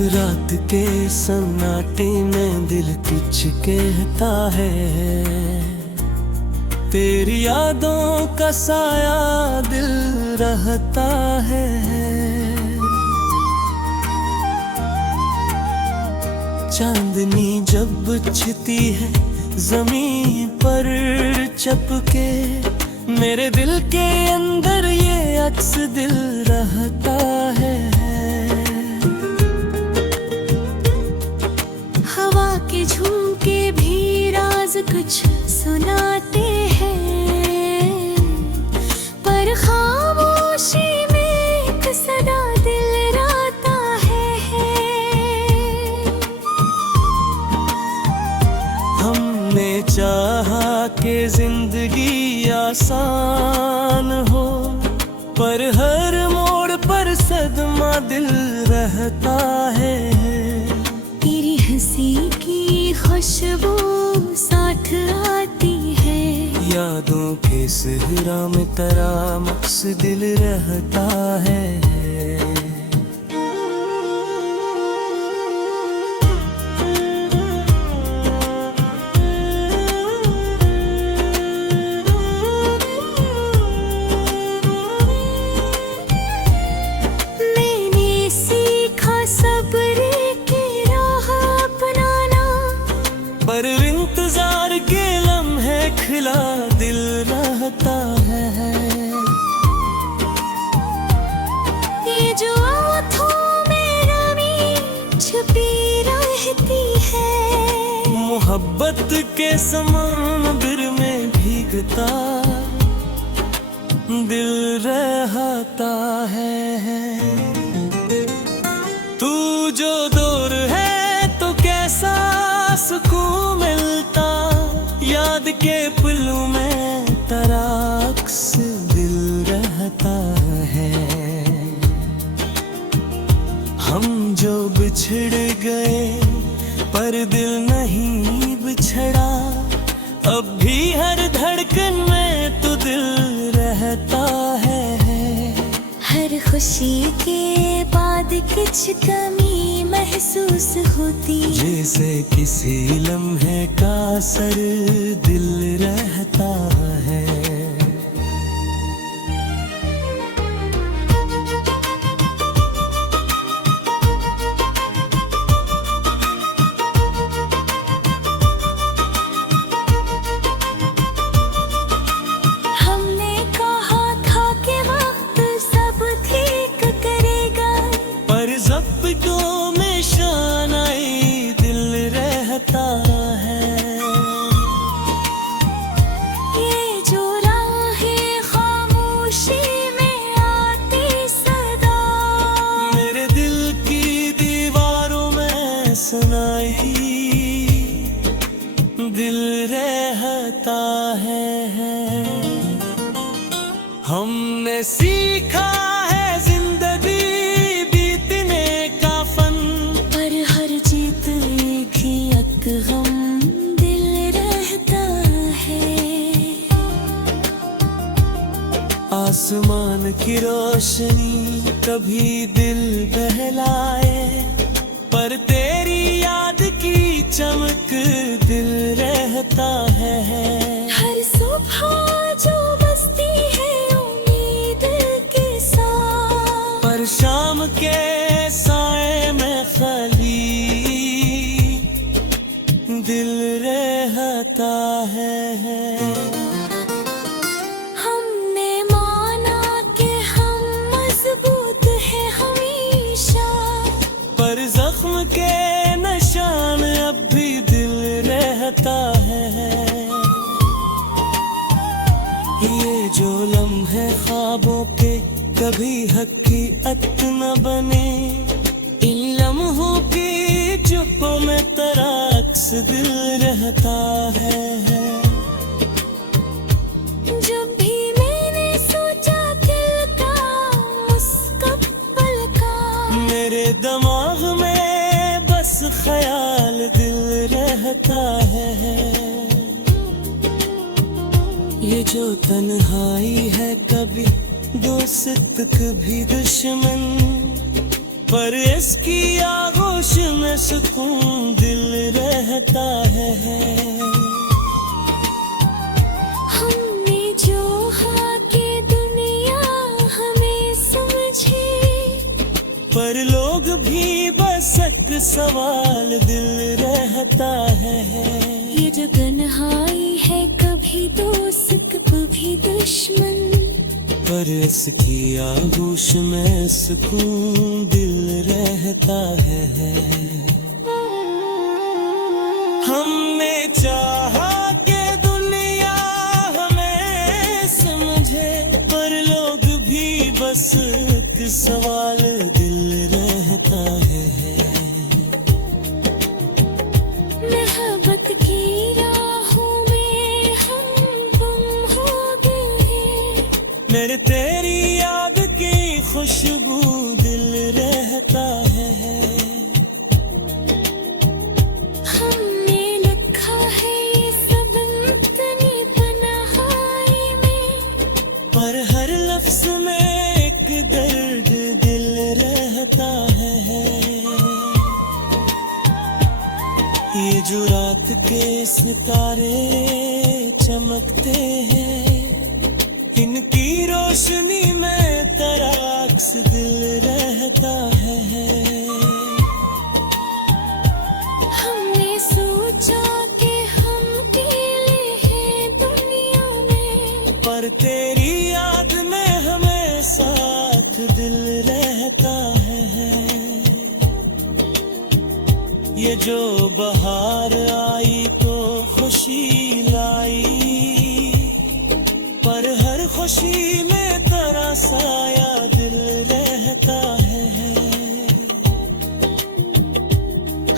रात के सन्नाटे में दिल कुछ कहता है, तेरी यादों का साया दिल रहता है। चांदनी जब छिती है जमीन पर चपके, मेरे दिल के अंदर ये अक्स दिल रहता है। हवा के झोंके भी राज कुछ सुनाते हैं, पर खामोशी में एक सदा दिल रहता है। हमने चाहा कि जिंदगी आसान हो, पर हर मोड़ पर सदमा दिल रहता है। तेरी हंसी की खुशबू साथ आती है, यादों के सहरा में तेरा मक्स दिल रहता है। पर इंतजार के लम्हे खिला दिल रहता है। ये जो आँखों में नमी छुपी रहती है, मोहब्बत के समंदर में भीगता दिल रहता है। तू जो दूर है तो कैसा सुकून मिलता, याद के पलों में तेरा अक्स दिल रहता है। हम जो बिछड़ गए पर दिल नहीं बिछड़ा, अब भी हर धड़कन में तो दिल रहता है। हर खुशी के बाद कुछ कमी महसूस होती, जैसे किसी लम्हे का असर दिल रहता है। हमने कहा था कि वक्त सब ठीक करेगा, पर ज़ख्मों में शानाई दिल रहता है। ये जो राहें खामोशी में आती सदा, मेरे दिल की दीवारों में सुनाई दिल रहता है। हमने सीखा है जिंदगी बीतने का फन, पर हर जीत एक ही एक गम दिल रहता है। आसमान की रोशनी कभी दिल बहलाए, पर तेरी याद की चमक दिल रहता है। हर सुबह जो बसती है उम्मीद के साथ, पर शाम के साए में खाली दिल रहता है। हमने माना कि हम मजबूत हैं हमेशा, पर जख्म के निशान अब भी दिल रहता है। ये जो लम्हे ख्वाबों के कभी हकीकत न बने, इन लम्हों की चुप्पों में तेरा अक्स दिल रहता है। जब भी मैंने सोचा दिल का मुस्तकबिल का, मेरे दिमाग में बस ख्याल दिल रहता है। ये जो तन्हाई है कभी दोस्त कभी दुश्मन, पर इसकी आगोश में सुकून दिल रहता है। हमने जो के दुनिया हमें समझे, पर लोग भी बस एक सवाल दिल रहता है। ये जो तन्हाई है, कभी दोस्त कभी दुश्मन, पर इसकी आगोश में सुकून दिल रहता है। हमने चाहा कि दुनिया हमें समझे, पर लोग भी बस एक सवाल दिल रहता है। मोहब्बत की राहों में हम गुम हो गए, मेरे तेरी याद की खुशबू दिल रहता है। हमने लिखा है ये सब इतनी तन्हाई में, पर हर लफ्ज में एक दर्द दिल रहता है। ये जो रात के सितारे चमकते हैं, इनकी रोशनी में तेरा अक्स दिल रहता है। हमने सोचा कि हम अकेले हैं दुनिया में, पर तेरी याद में हमें साथ दिल रहता है। ये जो बहार आई तो खुशी लाई, पर हर खुशी में तेरा साया दिल रहता है।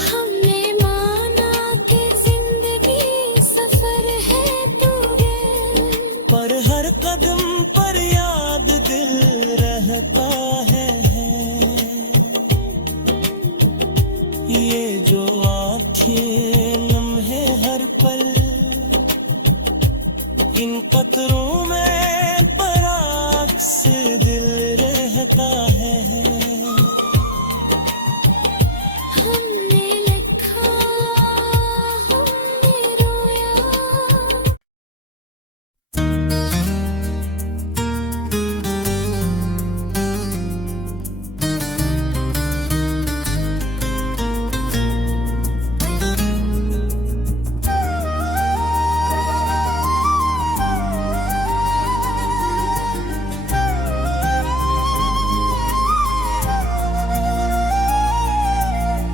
हमने माना कि जिंदगी सफर है तू है, पर हर कदम पर याद दिल रहता है। ये जो आँखें लम्हे हर पल, इन कतरों में पराक्स दिल रहता है। हमने लिखा हमने रोया,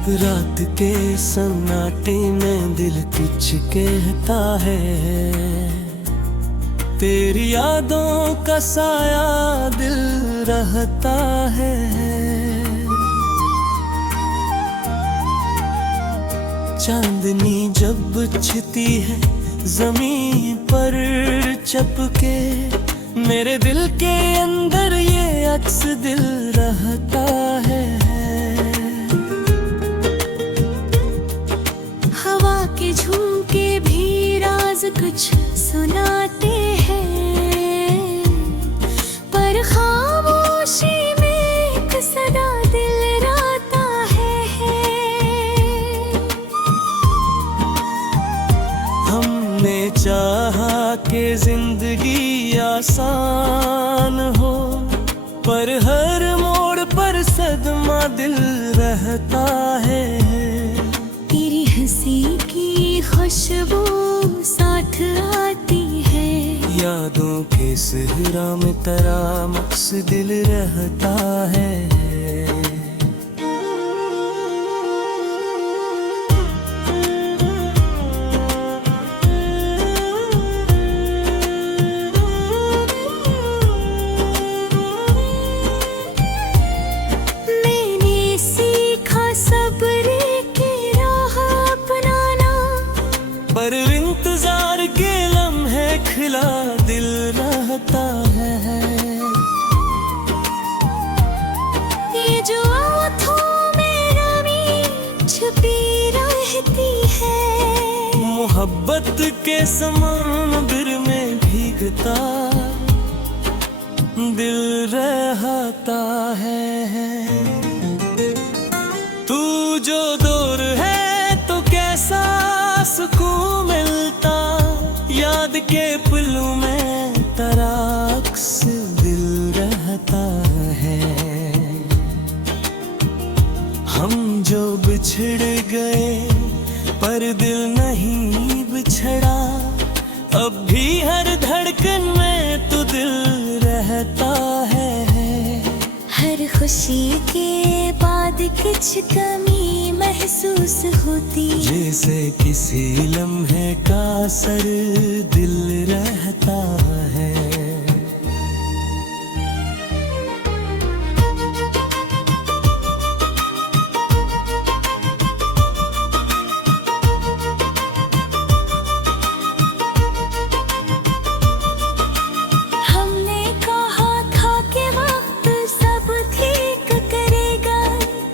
रात के सन्नाटे में दिल कुछ कहता है, तेरी यादों का साया दिल रहता है। चांदनी जब छिती है जमीन पर चपके, मेरे दिल के अंदर ये अक्स दिल रहता है। हवा के झोंके भी राज कुछ सुनाते हैं, पर खामोशी में एक सदा दिल रहता है। हमने चाहा कि जिंदगी आसान हो, पर हर मोड़ पर सदमा दिल रहता है। तेरी हंसी की खुशबू साथ आती है, यादों के सहरा में तेरा मक्स दिल रहता है। मैंने सीखा सब्र की राह अपनाना, पर इंतजार के लम्हे खिला दिल रहता है। ये जो आँखों में नमी छुपी रहती है, मोहब्बत के समंदर में भीगता दिल रहता है। याद के पुलों में तराक्स दिल रहता है। हम जो बिछड़ गए पर दिल नहीं बिछड़ा, अब भी हर धड़कन में तो दिल रहता है। हर खुशी के बाद कुछ कमी महसूस होती, जैसे किसी लम्हे का असर दिल रहता है। हमने कहा था कि वक्त सब ठीक करेगा,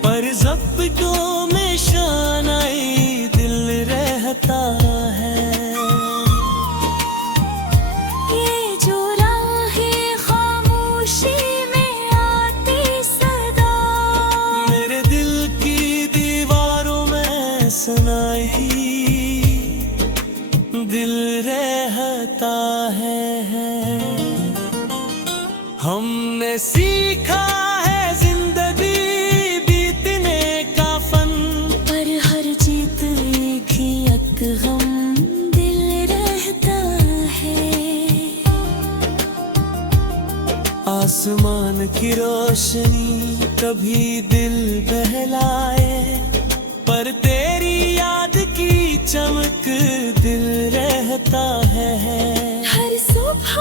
पर ज़ख्मों में शानाई दिल रहता है। ये जो राहें खामोशी में आती सदा, मेरे दिल की दीवारों में सुनाई दिल रहता है। हमने सीखा है जिंदगी बीतने का फन, पर हर जीत एक ही एक गम दिल रहता है। आसमान की रोशनी कभी दिल बहलाए, पर तेरी याद की चमक दिल रहता है। हर सुबह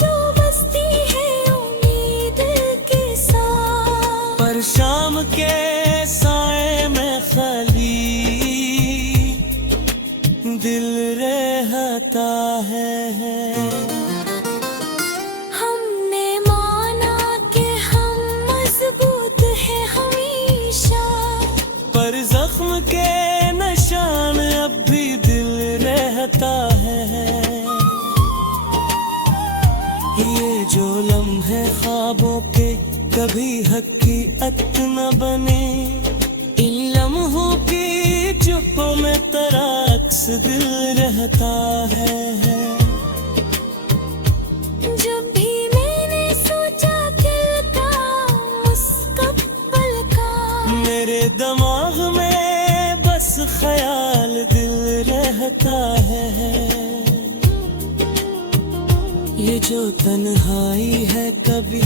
जो बसती है उम्मीद के साथ, पर शाम के साए में खाली दिल रहता है। हमने माना कि हम मजबूत हैं हमेशा, पर जख्म के निशान अब भी दिल रहता है। ये जो लम्हे ख्वाबों के कभी हकीकत न बने, इन लम्हों की चुप्पों में तराक्स दिल रहता है। जब भी मैंने सोचा दिल का मुस्तकबिल का, मेरे दिमाग में बस ख्याल दिल रहता है। ये जो तन्हाई है कभी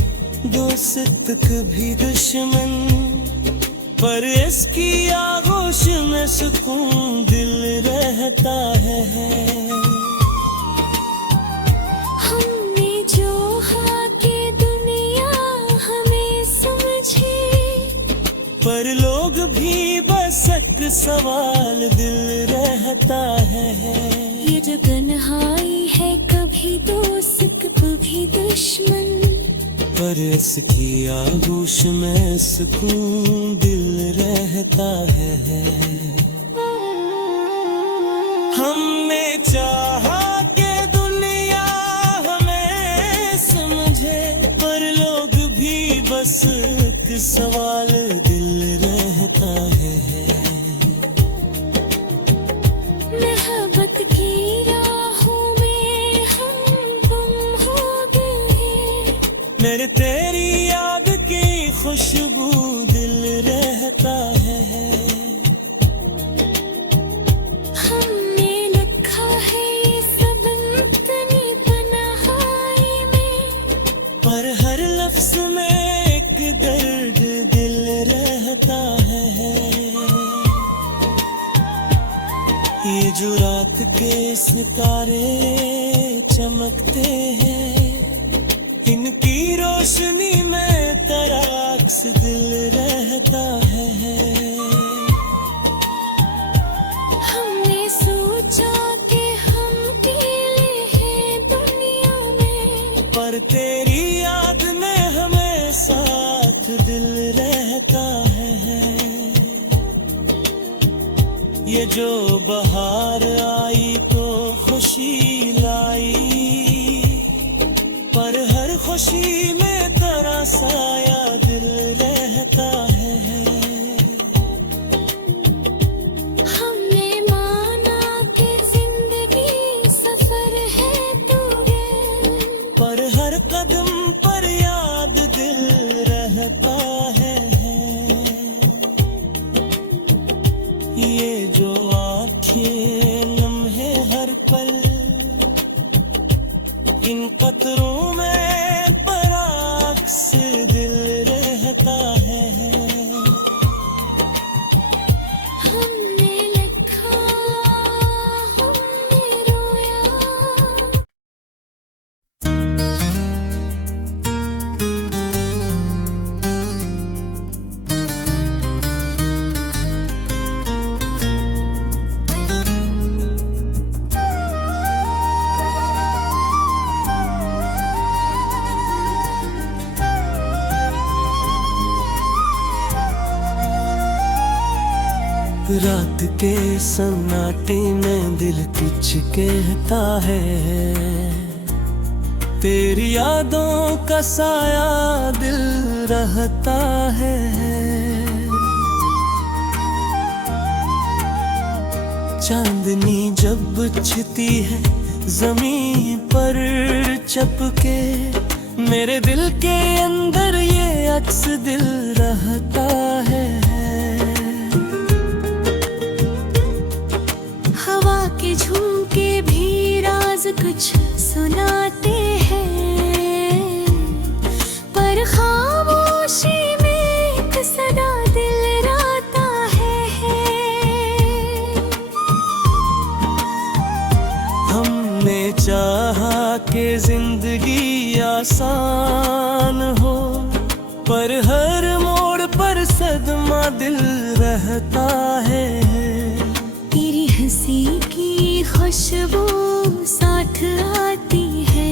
दोस्त कभी दुश्मन, पर इसकी आगोश में सुकून दिल रहता है। हमने जो कि दुनिया हमें समझे, पर लोग भी बस एक सवाल दिल रहता है। ये जो तन्हाई है कभी दोस्त कभी दुश्मन, पर इसकी आगोश में सुकून दिल रहता है। हमने चाहा कि दुनिया हमें समझे, पर लोग भी बस एक सवाल दिल रहता है। मोहब्बत की राहों में हम गुम हो गए, मेरे तेरी याद की खुशबू दिल रहता है। हमने लिखा है ये सब अपनी तन्हाई में, पर हर लफ्ज में एक दर्द दिल रहता है। ये जो रात के सितारे चमकते हैं, इनकी रोशनी में तराक्स दिल रहता है। हमने सोचा कि हम अकेले हैं दुनिया में, पर तेरी याद में हमें साथ दिल रहता है। ये जो बहार आई तो खुशी लाई, पर हर खुशी में तेरा साया दिल रहता है। हमने माना कि जिंदगी सफर है इन कतरों में बरअक्स दिल रहता है। हमने लिखा, हमने रोया। रात के सन्नाटे में दिल कुछ कहता है, तेरी यादों का साया दिल रहता है। चांदनी जब छिती है जमीन पर चपके, मेरे दिल के अंदर ये अक्स दिल रहता है। हवा के झोंके भी राज कुछ सुनाते हैं, पर खामोशी में एक सदा दिल रहता है। हमने चाहा कि जिंदगी आसान हो, पर हर मोड़ पर सदमा दिल रहता है। तेरी हंसी की खुशबू साथ आती है,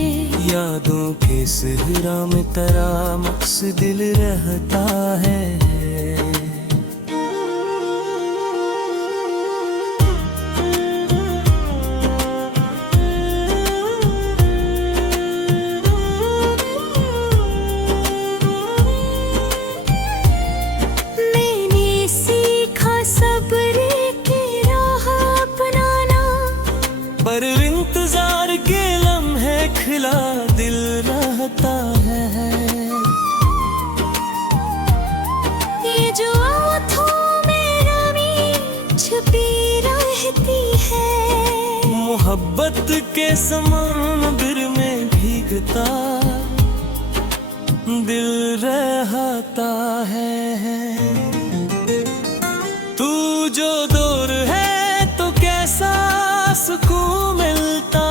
यादों के सहरा में तेरा मक्स दिल रहता है। मैंने सीखा सब्र की राह अपनाना, पर इंतजार के लम्हे खिला दिल रहता है। ये जो आँखों में नमी छुपी रहती है, मोहब्बत के समंदर में भीगता दिल रहता है। तू जो दूर है तो कैसा सुकून मिलता,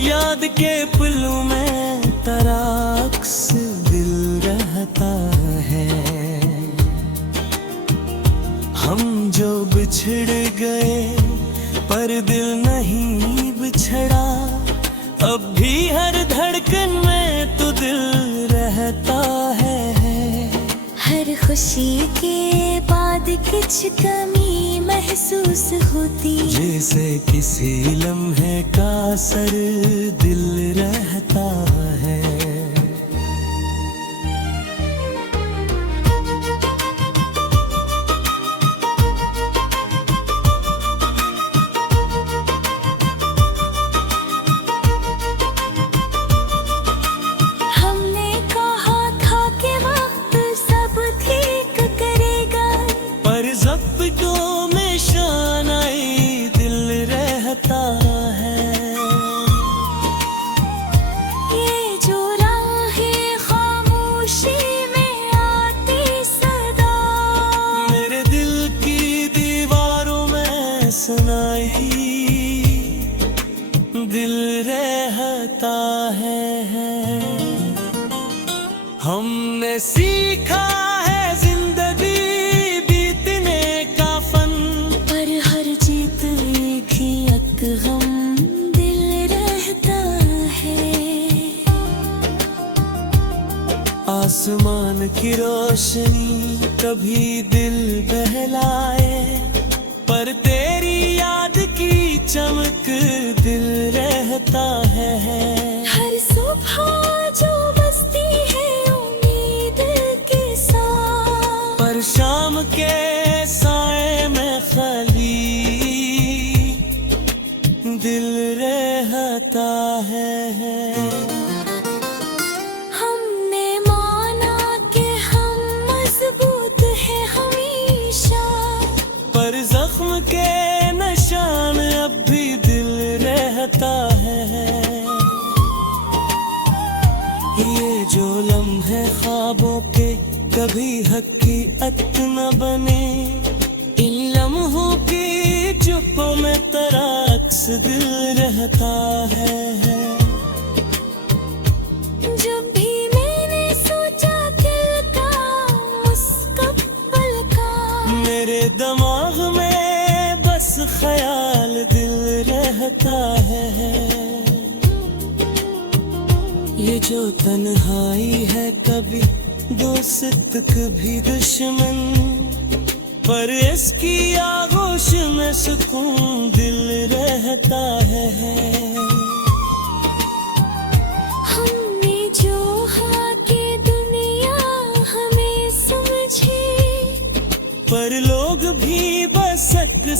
याद के पलों में तेरा अक्स दिल रहता है। हम जो बिछड़ गए पर दिल नहीं बिछड़ा, अब भी हर धड़कन में तो दिल रहता है। हर खुशी के बाद कुछ कमी महसूस होती, जैसे किसी लम्हे का असर दिल रहता है। हमने कहा था कि वक्त सब ठीक करेगा, पर ज़ख्मों में शानाई दिल रहता है। ये जो राहें खामोशी में आती सदा, मेरे दिल की दीवारों में सुनाई दिल रहता है। हमने सीखा है जिंदगी बीतने का फन, पर हर जीत एक ही एक गम दिल रहता है। आसमान की रोशनी कभी दिल बहलाए, पर तेरी याद की चमक दिल रहता है। हर सुबह जो बसती है उम्मीद के साथ, पर शाम के साए में खाली दिल रहता है। हमने माना कि हम मजबूत हैं हमेशा, पर जख्म के निशान अब भी दिल रहता है। कभी हकीकत न बने। इन लम्हों की चुप्पों में तेरा अक्स दिल रहता है। जब भी मैंने सोचा दिल का मुस्तकबिल का, मेरे दिमाग में बस ख्याल दिल रहता है। ये जो तन्हाई है कभी दोस्त कभी दुश्मन, पर इसकी आगोश में सुकून दिल रहता है। हमने जो हाके दुनिया हमें समझी, पर लोग भी बस एक